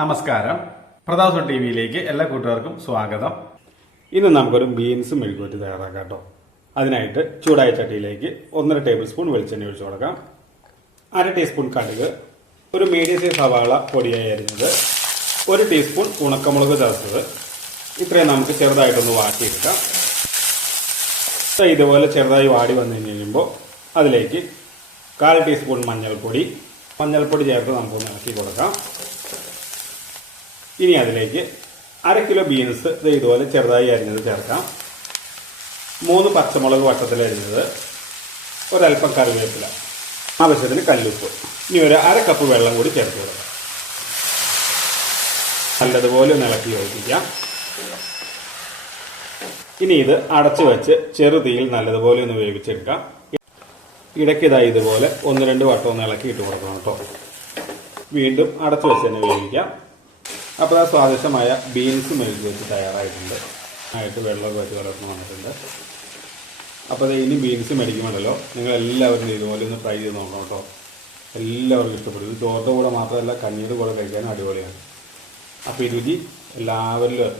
നമസ്കാരം. പ്രതാപ് ടി വിയിലേക്ക് എല്ലാ കൂട്ടുകാർക്കും സ്വാഗതം. ഇന്ന് നമുക്കൊരു ബീൻസ് മെഴുകുവറ്റി തയ്യാറാക്കാം കേട്ടോ. അതിനായിട്ട് ചൂടായ ചട്ടിയിലേക്ക് ഒന്നര ടേബിൾ സ്പൂൺ വെളിച്ചെണ്ണ ഒഴിച്ചു കൊടുക്കാം. അര ടീസ്പൂൺ കടുക് ഒരു മീഡിയം സൈസ് സവാള പൊടിയായി അരിഞ്ഞത് ഒരു ടീസ്പൂൺ ഉണക്കമുളക് ചേർത്തത്. ഇത്രയും നമുക്ക് ചെറുതായിട്ടൊന്ന് വാട്ടിയെടുക്കാം. ഇതുപോലെ ചെറുതായി വാടി വന്നു കഴിയുമ്പോൾ അതിലേക്ക് കാൽ ടീസ്പൂൺ മഞ്ഞൾപ്പൊടി. മഞ്ഞൾപ്പൊടി ചേർത്ത് നമുക്കൊന്ന് ഇളക്കി കൊടുക്കാം. ഇനി അതിലേക്ക് അര കിലോ ബീൻസ് ഇതുപോലെ ചെറുതായി അരിഞ്ഞത് ചേർക്കാം. മൂന്ന് പച്ചമുളക് വട്ടത്തിൽ അരിഞ്ഞത് ഒരല്പം കറിവേപ്പില. ആവശ്യത്തിന് കല്ലുപ്പ്. ഇനി ഒരു അര കപ്പ് വെള്ളം കൂടി ചേർത്ത് കൊടുക്കാം. നല്ലതുപോലെ നിളക്കി യോജിപ്പിക്കാം. ഇനി ഇത് അടച്ചു വെച്ച് ചെറുതീയിൽ നല്ലതുപോലെ ഒന്ന് വേവിച്ചെടുക്കാം. ഇടയ്ക്ക് ഇതാ ഇതുപോലെ ഒന്ന് രണ്ട് വട്ടം ഒന്ന് ഇളക്കി ഇട്ട് കൊടുക്കണം കേട്ടോ. വീണ്ടും അടച്ചു വെച്ച് തന്നെ വേവിക്കാം. അപ്പോൾ ആ സ്വാദിഷ്ടമായ ബീൻസ് മെഴുകി വെച്ച് തയ്യാറായിട്ടുണ്ട്. ആയിട്ട് വെള്ളം വെച്ച് വളർന്നു വന്നിട്ടുണ്ട്. അപ്പോൾ അത് ഇനി ബീൻസ് മേടിക്കുമ്പോഴല്ലോ നിങ്ങൾ എല്ലാവരും ഇതുപോലെ ഒന്ന് ട്രൈ ചെയ്ത് നോക്കണം കേട്ടോ. എല്ലാവർക്കും ഇഷ്ടപ്പെടും ചോറിന്റെ കൂടെ മാത്രമല്ല കഞ്ഞിയുടെ കൂടെ കഴിക്കാനും അടിപൊളിയാണ്. അപ്പോൾ ഈ രുചി എല്ലാവരിലും